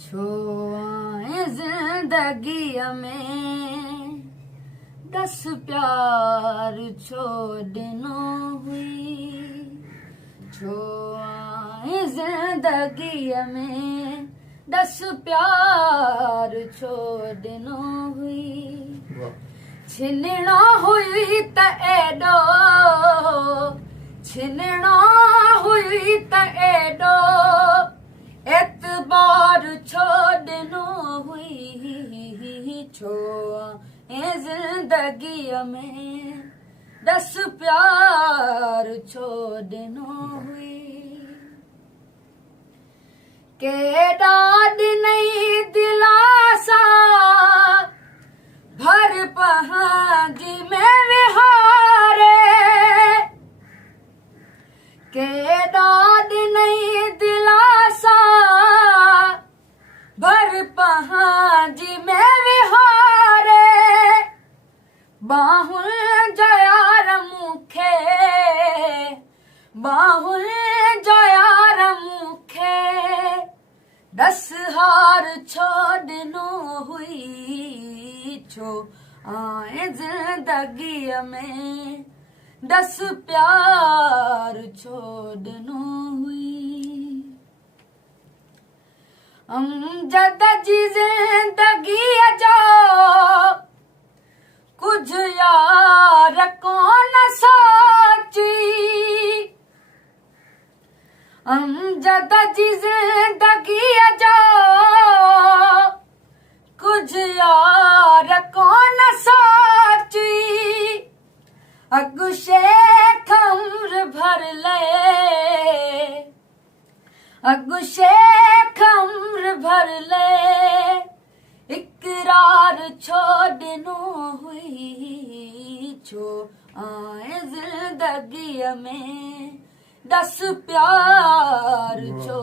छो आए जिंदगी में 10 प्यार छो ॾिनो हुई। छो आए जिंदगी में 10 प्यार छो ॾिनो हुई। छिनणो हुई त एॾो, छिनणो हुई त एॾो एतबार छो ॾिनो हुई। छो ऐं ज़िंदगीअ में 10 प्यार छो ॾिनो हुई। केॾा ॾिनई दिलासा भर पंहिंजी में विहारे। केॾा ॾिनई दिलासा भर पंहिंजी में विहारे। बाहुल जो यार मूंखे, बाहुल जो यार मूंखे 10 हार छो ॾिनो हुई। छो आए जिंदगीअ में 10 प्यार छो ॾिनो हुई। अमजद जी ज़िंदगीअ जो कुछ यार कोन सोची। अमजद जी ज़िंदगीअ जो कुछ यार कोन सोची। अगु शेख उम्र भर ले, अगु शेख उम्र भर ले इकरार छो ॾिनो हुई। छो आए जिंदगीअ में 10 प्यार छो